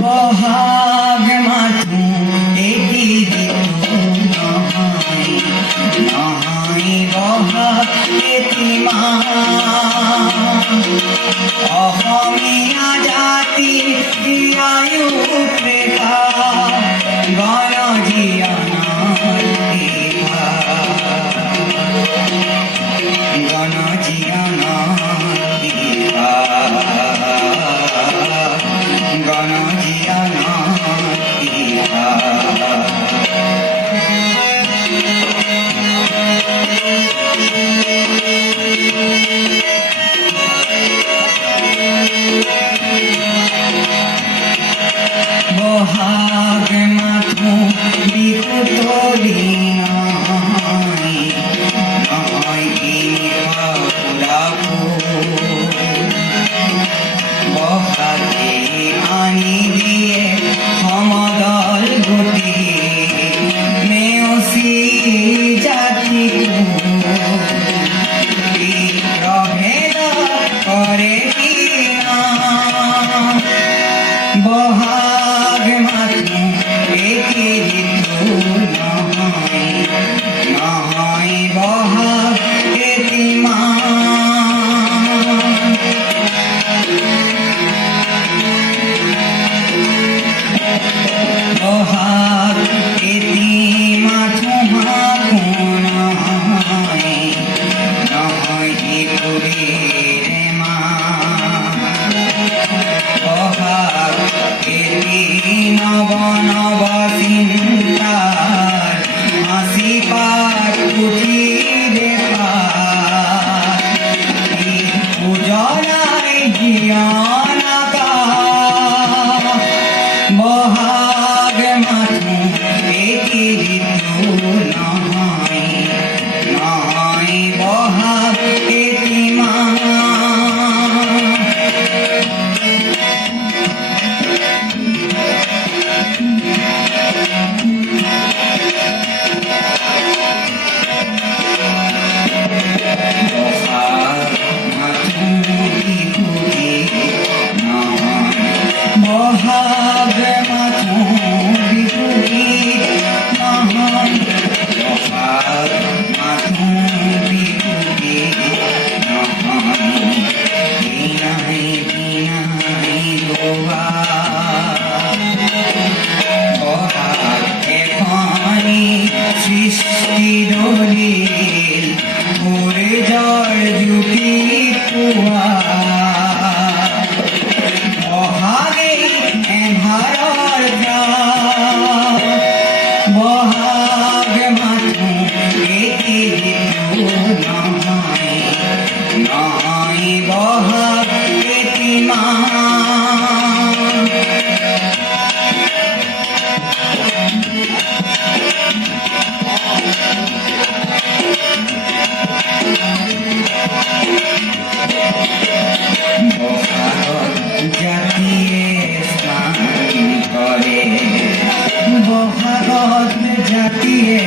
বহাগ মাথো এটি নহয় নহয় বহাগ এটি অসমীয়া জাতি আয়ু প্ৰেখা গণজীয়নৰ বহাগ মাথো বিহু তলি নহয় নহয় বহাগে আনি দিয়ে সমদল গতি নেওচি জাতি প্ৰভেদ কৰে বহাগ মাথো এটি নহয় নহয় বহাগ এটি বহাগ এটি মাথো নহয় নহয় পুরীরে মা বহাগ এটি নব নব চিন্তার হাসি পাঠ উঠিরে উজলাই জিয়নাকা বহাগ মাথো এটি নহয় নহয় বহাগ এটি বহাগ মাথো বিহু নহয় বহাগ মাথো বিহু নহয় বিনাই বিনাই লোৱা বহাগ এখনি সৃষ্টি দলিল সূৰ্যৰ জ্যোতি পোৱা বহাগে এন্ধাৰৰ বহাগ মাথো এটি নহয় নহয় বহাগ এটি জাতিয়ে স্নান কৰে বহাগত জাতিয়ে